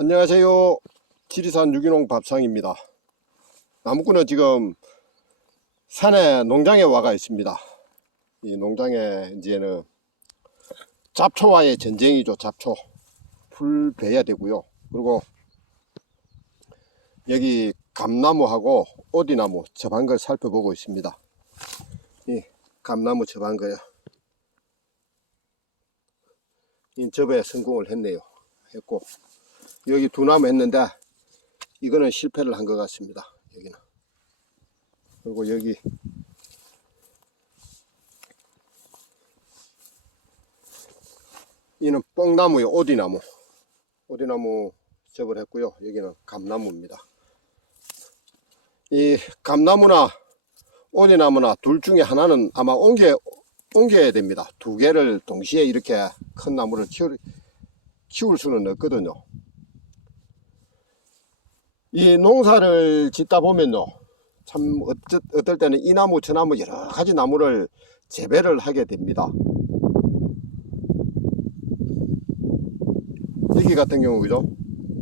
안녕하세요. 지리산 유기농 밥상입니다. 나무꾼은 지금 산에 농장에 와가 있습니다. 이 농장에 이제는 잡초와의 전쟁이죠. 잡초 풀 베야 되고요. 그리고 여기 감나무하고 오디나무 접한 걸 살펴보고 있습니다. 이 감나무 접한 거요. 이 접에 성공을 했고 여기 두 나무 했는데 이거는 실패를 한 것 같습니다. 여기는. 그리고 여기 이는 뽕나무요. 오디나무 접을 했고요. 여기는 감나무입니다. 이 감나무나 오디나무나 둘 중에 하나는 아마 옮겨야 됩니다. 두 개를 동시에 이렇게 큰 나무를 키울 수는 없거든요. 이 농사를 짓다 보면요, 참 어떨 때는 이 나무 저 나무 여러 가지 나무를 재배를 하게 됩니다. 여기 같은 경우 그죠,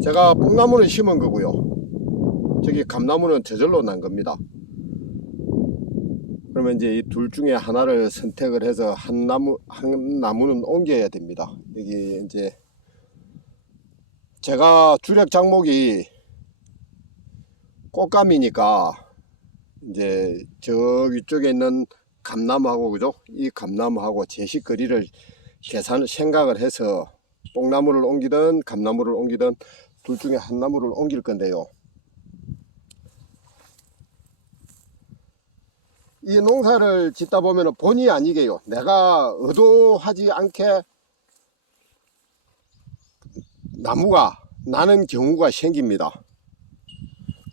제가 뽕나무는 심은 거고요, 저기 감나무는 저절로 난 겁니다. 그러면 이제 이 둘 중에 하나를 선택을 해서 한 나무는 옮겨야 됩니다. 여기 이제 제가 주력 작목이 꽃감이니까 이제 저 위쪽에 있는 감나무하고 그죠, 이 감나무하고 제식거리를 생각을 해서 뽕나무를 옮기든 감나무를 옮기든 둘 중에 한 나무를 옮길 건데요, 이 농사를 짓다 보면 본의 아니게요, 내가 의도하지 않게 나무가 나는 경우가 생깁니다.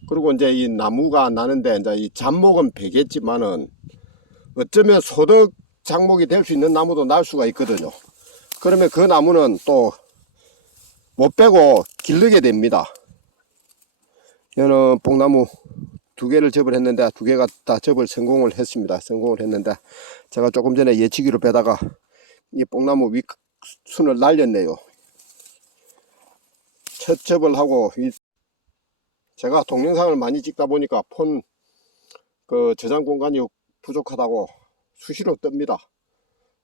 그리고 이제 이 나무가 나는데 이제 이 잡목은 베겠지만은 어쩌면 소득 작목이 될 수 있는 나무도 날 수가 있거든요. 그러면 그 나무는 또 못 빼고 기르게 됩니다. 얘는 뽕나무 두 개를 접을 했는데 두 개가 다 접을 성공을 했습니다. 성공을 했는데 제가 조금 전에 예치기로 빼다가 이 뽕나무 위 순을 날렸네요. 첫 접을 하고 제가 동영상을 많이 찍다 보니까 폰 저장 공간이 부족하다고 수시로 뜹니다.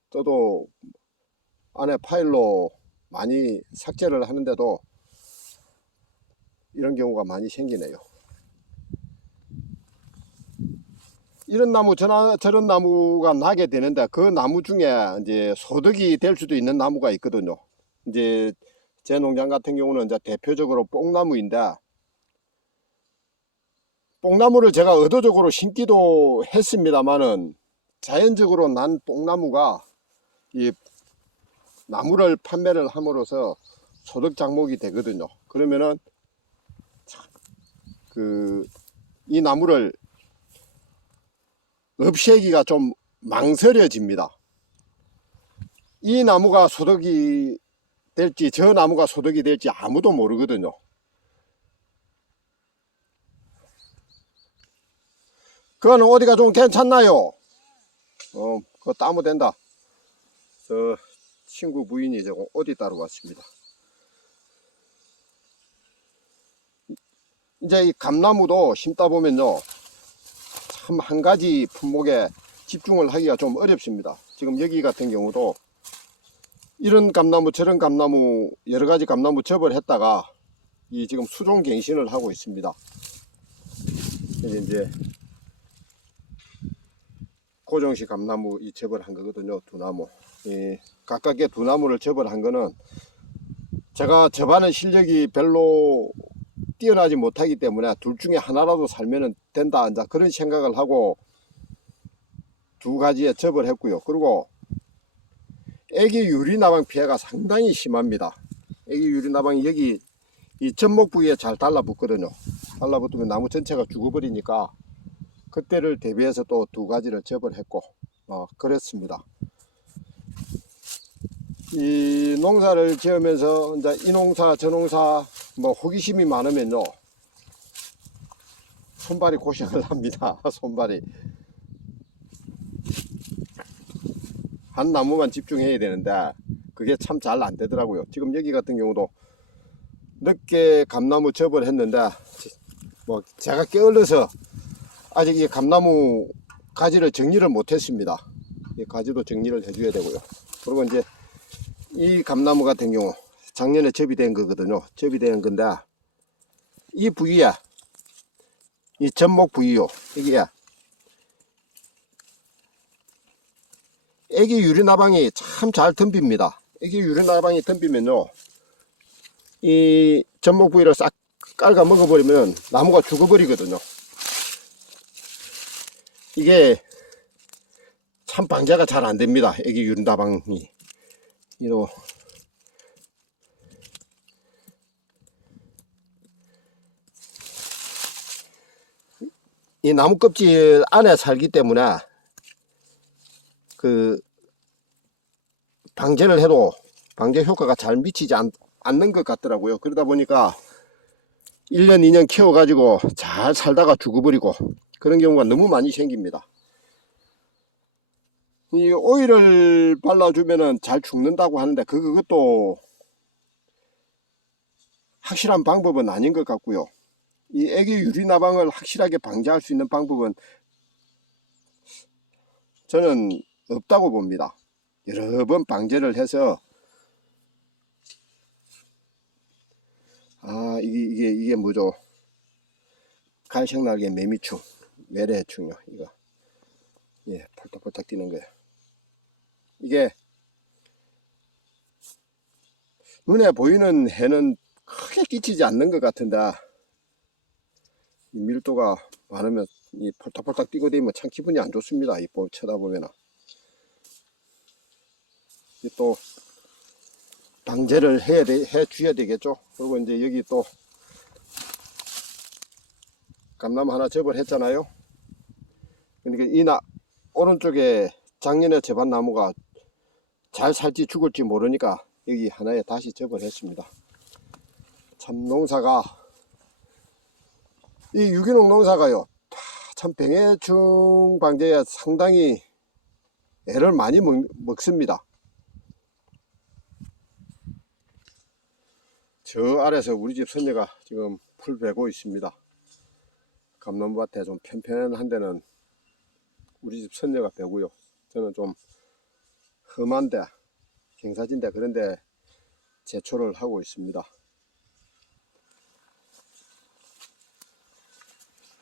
저도 안에 파일로 많이 삭제를 하는데도 이런 경우가 많이 생기네요. 이런 나무 저런 나무가 나게 되는데 그 나무 중에 이제 소득이 될 수도 있는 나무가 있거든요. 이제 제 농장 같은 경우는 이제 대표적으로 뽕나무인데, 뽕나무를 제가 의도적으로 심기도 했습니다만은 자연적으로 난 뽕나무가 이 나무를 판매를 함으로써 소득 작목이 되거든요. 그러면은 이 나무를 없애기가 좀 망설여집니다. 이 나무가 소득이 될지 저 나무가 소득이 될지 아무도 모르거든요. 그거는 어디가 좀 괜찮나요? 그거 따면 된다. 저 친구 부인이 저거 어디 따러 왔습니다. 이제 이 감나무도 심다 보면요, 참 한 가지 품목에 집중을 하기가 좀 어렵습니다. 지금 여기 같은 경우도 이런 감나무 저런 감나무 여러 가지 감나무 접을 했다가 이 지금 수종 갱신을 하고 있습니다. 이제 고정식 감나무 이 접을 한 거거든요. 두 나무. 각각의 두 나무를 접을 한 거는 제가 접하는 실력이 별로 뛰어나지 못하기 때문에 둘 중에 하나라도 살면 된다, 이제 그런 생각을 하고 두 가지에 접을 했고요. 그리고 애기 유리나방 피해가 상당히 심합니다. 애기 유리나방이 여기 이 접목 부위에 잘 달라붙거든요. 달라붙으면 나무 전체가 죽어버리니까 그때를 대비해서 또 두 가지를 접을 했고 그랬습니다. 이 농사를 지으면서 이제 이 농사 저 농사 뭐 호기심이 많으면요, 손발이 고생을 합니다. 손발이 한 나무만 집중해야 되는데 그게 참 잘 안 되더라고요. 지금 여기 같은 경우도 늦게 감나무 접을 했는데 뭐 제가 게을러서 아직 이 감나무 가지를 정리를 못 했습니다. 이 가지도 정리를 해줘야 되고요. 그리고 이제 이 감나무 같은 경우 작년에 접이 된 거거든요. 접이 된 건데 이 부위에 이 접목 부위요. 이게 애기 유리나방이 참 잘 덤빕니다. 애기 유리나방이 덤비면요, 이 접목 부위를 싹 깔아 먹어버리면 나무가 죽어버리거든요. 이게 참 방제가 잘 안됩니다. 애기 유리나방이. 이 나무 껍질 안에 살기 때문에 그 방제를 해도 방제 효과가 잘 미치지 않는 것 같더라고요. 그러다 보니까 1년 2년 키워 가지고 잘 살다가 죽어버리고 그런 경우가 너무 많이 생깁니다. 이 오일을 발라주면은 잘 죽는다고 하는데 그것도 확실한 방법은 아닌 것 같고요. 이 애기 유리나방을 확실하게 방지할 수 있는 방법은 저는 없다고 봅니다. 여러 번 방제를 해서 이게 뭐죠? 갈색날개 매미충, 매래충요. 이거 예, 펄떡펄떡 뛰는 거예요. 이게 눈에 보이는 해는 크게 끼치지 않는 것 같은데 이 밀도가 많으면 이 펄떡펄떡 뛰고 다니면 참 기분이 안 좋습니다. 이 쳐다보면은. 또 방제를 해줘야 되겠죠. 그리고 이제 여기 또 감나무 하나 접을 했잖아요. 그러니까 오른쪽에 작년에 접한 나무가 잘 살지 죽을지 모르니까 여기 하나에 다시 접을 했습니다. 참 농사가 이 유기농 농사가요 참 병해충 방제에 상당히 애를 많이 먹습니다. 저 아래서 우리 집 선녀가 지금 풀 베고 있습니다. 감나무밭에 좀 편편한 데는 우리 집 선녀가 베고요. 저는 좀 험한데 경사진데 그런데 제초를 하고 있습니다.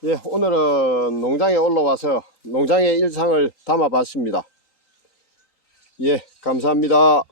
예, 오늘은 농장에 올라와서 농장의 일상을 담아 봤습니다. 예, 감사합니다.